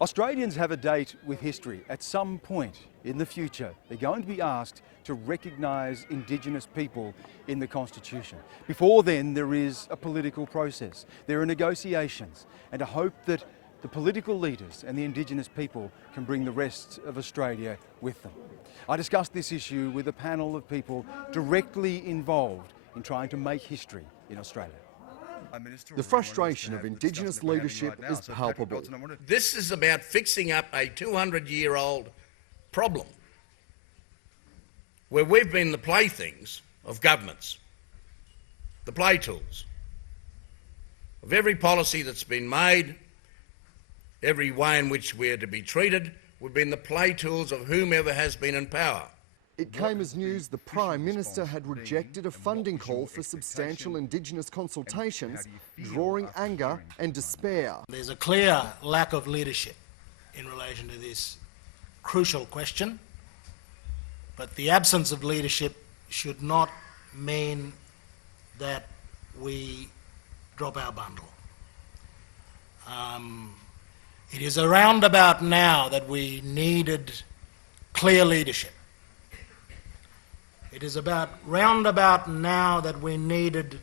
Australians have a date with history. At some point in the future, they're going to be asked to recognise Indigenous people in the Constitution. Before then, there is a political process. There are negotiations and a hope that the political leaders and the Indigenous people can bring the rest of Australia with them. I discussed this issue with a panel of people directly involved in trying to make history in Australia. The frustration of Indigenous leadership is palpable. This is about fixing up a 200-year-old problem where we've been the playthings of governments, the play tools of every policy that's been made, every way in which we're to be treated. We've been the play tools of whomever has been in power. It came as news the Prime Minister had rejected a funding call for substantial Indigenous consultations, drawing anger and despair. There's a clear lack of leadership in relation to this crucial question, but the absence of leadership should not mean that we drop our bundle. It is around about now that we needed clear leadership. It is round about now that we needed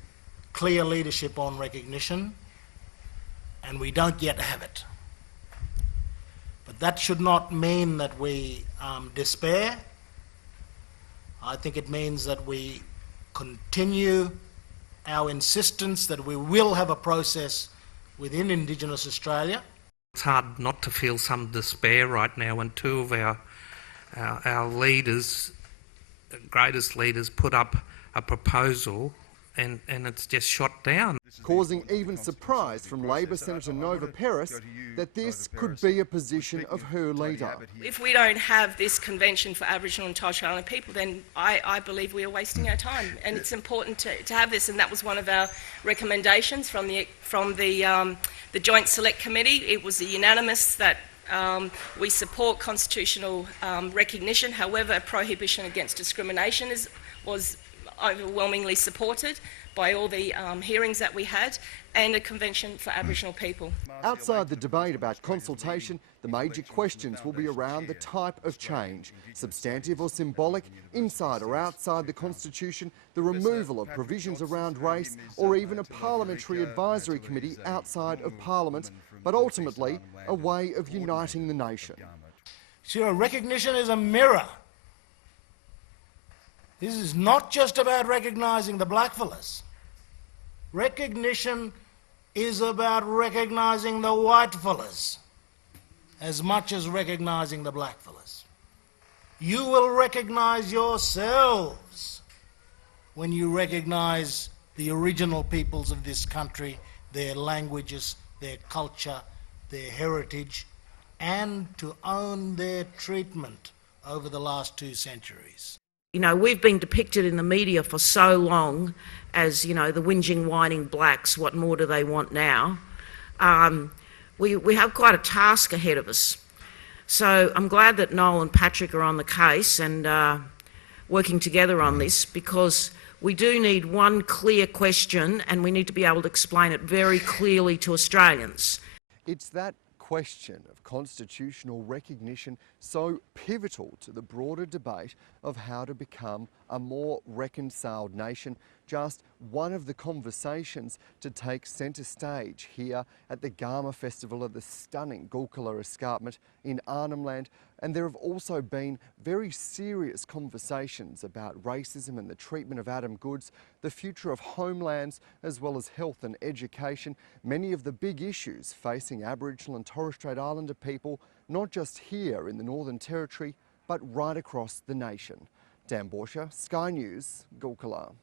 clear leadership on recognition, and we don't yet have it. But that should not mean that we despair. I think it means that we continue our insistence that we will have a process within Indigenous Australia. It's hard not to feel some despair right now when two of our leaders, greatest leaders, put up a proposal and it's just shot down. Causing even surprise from Labor Senator Nova Peris that this could be a position of her leader. If we don't have this convention for Aboriginal and Torres Strait Islander people, then I believe we are wasting our time, and it's important to have this, and that was one of our recommendations from the Joint Select Committee. It was unanimous that we support constitutional recognition. However, prohibition against discrimination was overwhelmingly supported by all the hearings that we had, and a convention for Aboriginal people. Outside the debate about consultation, the major questions will be around the type of change, substantive or symbolic, inside or outside the Constitution, the removal of provisions around race, or even a parliamentary advisory committee outside of Parliament, but ultimately a way of uniting the nation. Sure, recognition is a mirror. This is not just about recognising the blackfellas. Recognition is about recognising the whitefellas as much as recognising the blackfellas. You will recognise yourselves when you recognise the original peoples of this country, their languages, their culture, their heritage, and to own their treatment over the last 2 centuries. You know, we've been depicted in the media for so long as, you know, the whinging, whining blacks. What more do they want now? We have quite a task ahead of us. So I'm glad that Noel and Patrick are on the case and working together on this, because we do need one clear question and we need to be able to explain it very clearly to Australians. It's that question of constitutional recognition so pivotal to the broader debate of how to become a more reconciled nation, just one of the conversations to take centre stage here at the Garma festival of the stunning Gulkula escarpment in Arnhem Land. And there have also been very serious conversations about racism and the treatment of Adam goods, the future of homelands, as well as health and education, many of the big issues facing Aboriginal and Torres Strait Islander people, not just here in the Northern Territory, but right across the nation. Dan Borsha, Sky News, Gulkula.